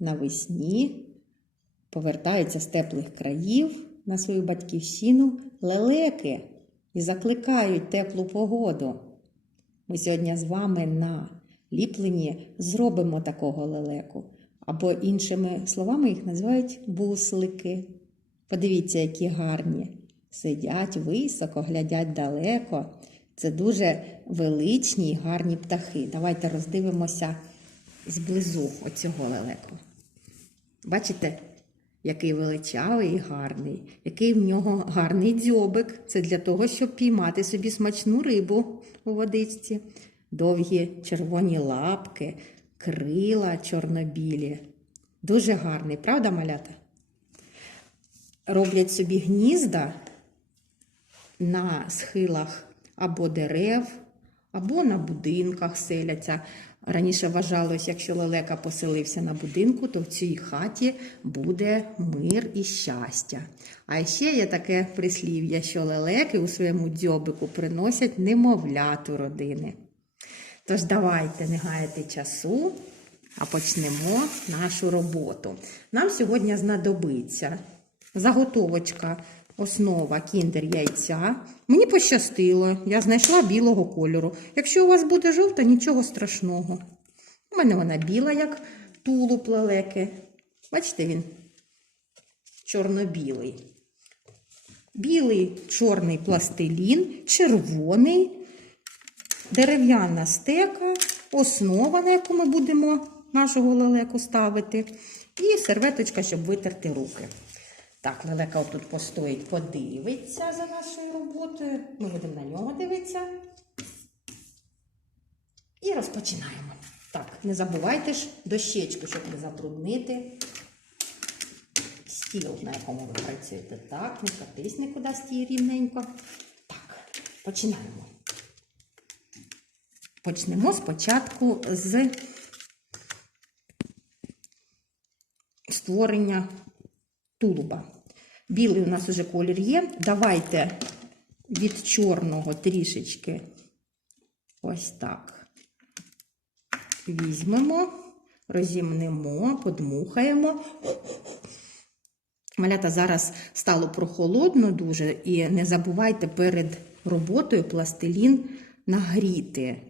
навесні повертаються з теплих країв на свою батьківщину лелеки і закликають теплу погоду. Ми сьогодні з вами на ліпленні зробимо такого лелеку. Або іншими словами їх називають буслики. Подивіться, які гарні. Сидять високо, глядять далеко. Це дуже величні і гарні птахи. Давайте роздивимося зблизу оцього лелеку. Бачите, який величавий і гарний, який в нього гарний дзьобик. Це для того, щоб піймати собі смачну рибу у водичці. Довгі червоні лапки, крила чорнобілі. Дуже гарний, правда, малята? Роблять собі гнізда на схилах або дерев, або на будинках селяться. Раніше вважалось, якщо лелека поселився на будинку, то в цій хаті буде мир і щастя. А ще є таке прислів'я, що лелеки у своєму дзьобику приносять немовлят у родини. Тож давайте не гаяти часу, а почнемо нашу роботу. Нам сьогодні знадобиться заготовочка, основа кіндер яйця. Мені пощастило, я знайшла білого кольору. Якщо у вас буде жовта, нічого страшного. У мене вона біла, як тулуб лелеки. Бачите, він чорно-білий. Білий чорний пластилін, червоний, дерев'яна стека, основа, на яку ми будемо нашого лелеку ставити, і серветочка, щоб витерти руки. Так, лелека отут постоїть, подивиться за нашою роботою. Ми будемо на нього дивитися. І розпочинаємо. Так, не забувайте ж дощечку, щоб не забруднити стіл, на якому ви працюєте. Так, не катись нікуди стій рівненько. Так, починаємо. Почнемо спочатку з створення тулуба. Білий у нас уже колір є. Давайте від чорного трішечки ось так візьмемо, розімнемо, подмухаємо. Малята зараз стало прохолодно дуже, і не забувайте перед роботою пластилін нагріти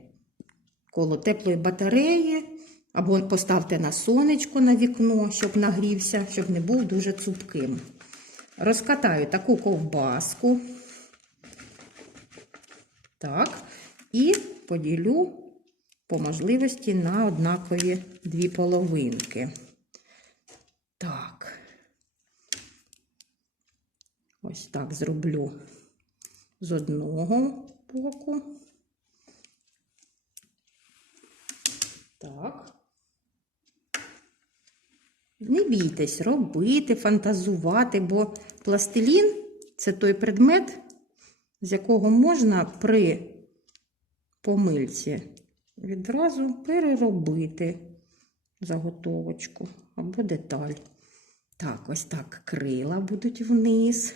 коло теплої батареї, або поставте на сонечко на вікно, щоб нагрівся, щоб не був дуже цупким. Розкатаю таку ковбаску. Так, і поділю по можливості на однакові дві половинки. Так. Ось так зроблю з одного боку. Так. Не бійтесь робити, фантазувати, бо пластилін це той предмет, з якого можна при помильці відразу переробити заготовочку або деталь. Так, ось так крила будуть вниз.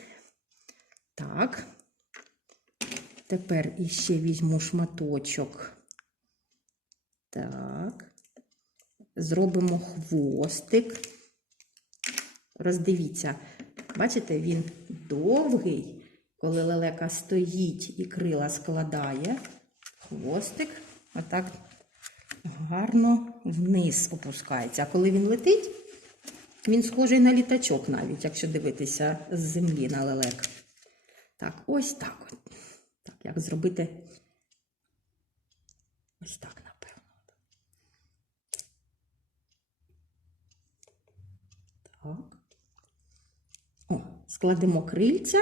Так. Тепер іще візьму шматочок. Так. Зробимо хвостик. Роздивіться, бачите, він довгий, коли лелека стоїть і крила складає. Хвостик отак гарно вниз опускається. А коли він летить, він схожий на літачок навіть, якщо дивитися з землі на лелек. Так, ось так. от. Так, як зробити ось так, Так. О, складемо крильця,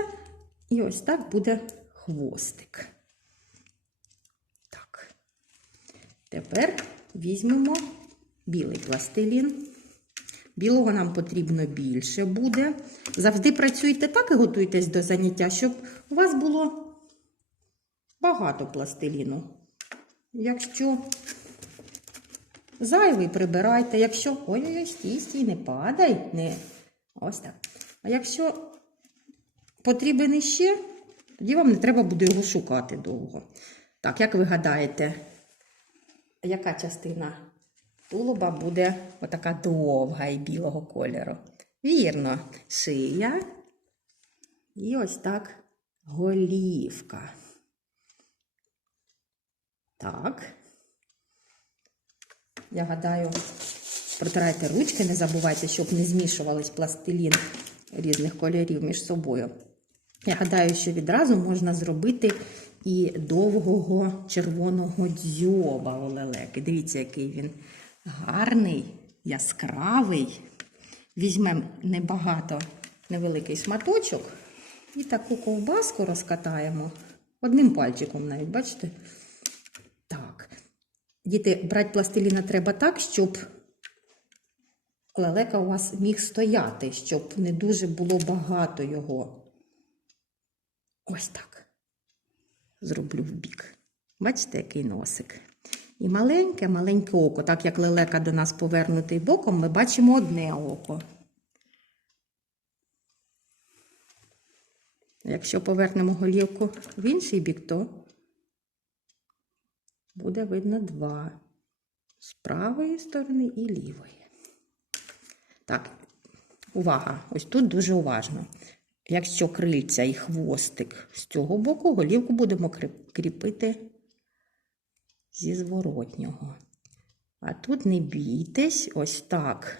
і ось так буде хвостик. Так. Тепер візьмемо білий пластилін. Білого нам потрібно більше буде. Завжди працюйте так і готуйтесь до заняття, щоб у вас було багато пластиліну. Якщо зайвий прибирайте, якщо ой-ой-ой, стій, стій, не падай, не ось так. А якщо потрібен іще, тоді вам не треба буде його шукати довго. Так, як ви гадаєте, яка частина тулуба буде отака довга і білого кольору. Вірно, шия. І ось так голівка. Так. Я гадаю, протирайте ручки, не забувайте, щоб не змішувались пластилін різних кольорів між собою. Я гадаю, що відразу можна зробити і довгого червоного дзьоба у лелеки. Дивіться, який він гарний, яскравий. Візьмемо небагато невеликий шматочок і таку ковбаску розкатаємо одним пальчиком навіть, бачите? Діти, брати пластиліна треба так, щоб лелека у вас міг стояти, щоб не дуже було багато його. Ось так. Зроблю в бік. Бачите, який носик. І маленьке, маленьке око. Так як лелека до нас повернутий боком, ми бачимо одне око. Якщо повернемо голівку в інший бік, то буде видно два. З правої сторони і лівої. Так, увага! Ось тут дуже уважно. Якщо крильця і хвостик з цього боку, голівку будемо кріпити зі зворотнього. А тут не бійтесь, ось так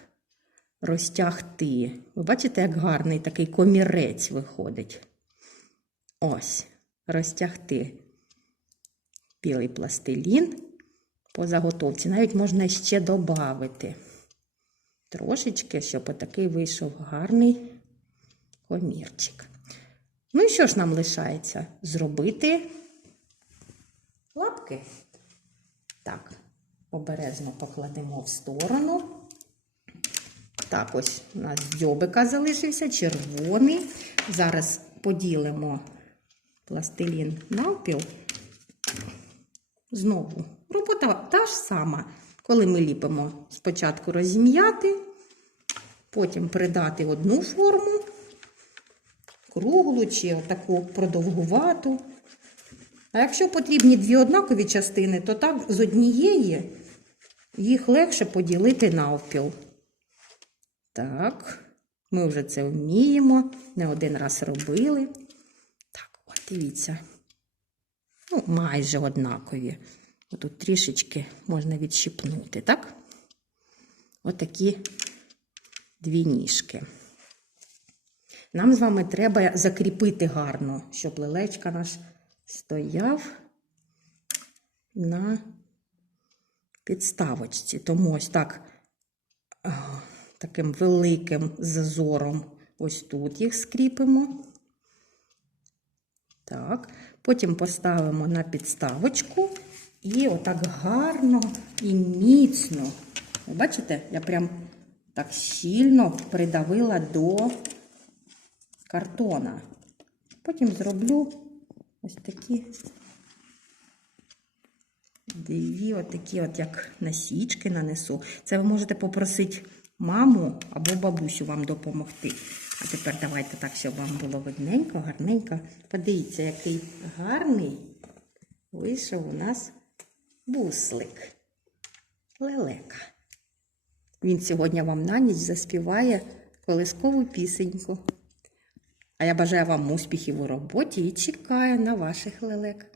розтягти. Ви бачите, як гарний такий комірець виходить. Ось, розтягти білий пластилін по заготовці. Навіть можна ще додати трошечки, щоб отакий вийшов гарний комірчик. Ну і що ж нам лишається? Зробити лапки. Так, обережно покладемо в сторону. Так, ось у нас дзьобика залишився, червоний. Зараз поділимо пластилін навпіл. Знову робота та ж сама. Коли ми ліпимо, спочатку розім'яти, потім придати одну форму, круглу чи таку продовгувату. А якщо потрібні дві однакові частини, то так з однієї їх легше поділити навпіл. Так, ми вже це вміємо, не один раз робили. Так, от дивіться. Ну, майже однакові. Тут трішечки можна відщипнути, так? Отакі дві ніжки. Нам з вами треба закріпити гарно, щоб лелечка наш стояв на підставочці. Тому ось так, таким великим зазором ось тут їх скріпимо. Так, потім поставимо на підставочку і отак гарно і міцно. Ви бачите, я прям так щільно придавила до картона. Потім зроблю ось такі дві, отакі, от як насічки нанесу. Це ви можете попросити маму або бабусю вам допомогти. А тепер давайте так, щоб вам було видненько, гарненько. Подивіться, який гарний вийшов у нас буслик. Лелека. Він сьогодні вам на ніч заспіває колискову пісеньку. А я бажаю вам успіхів у роботі і чекаю на ваших лелек.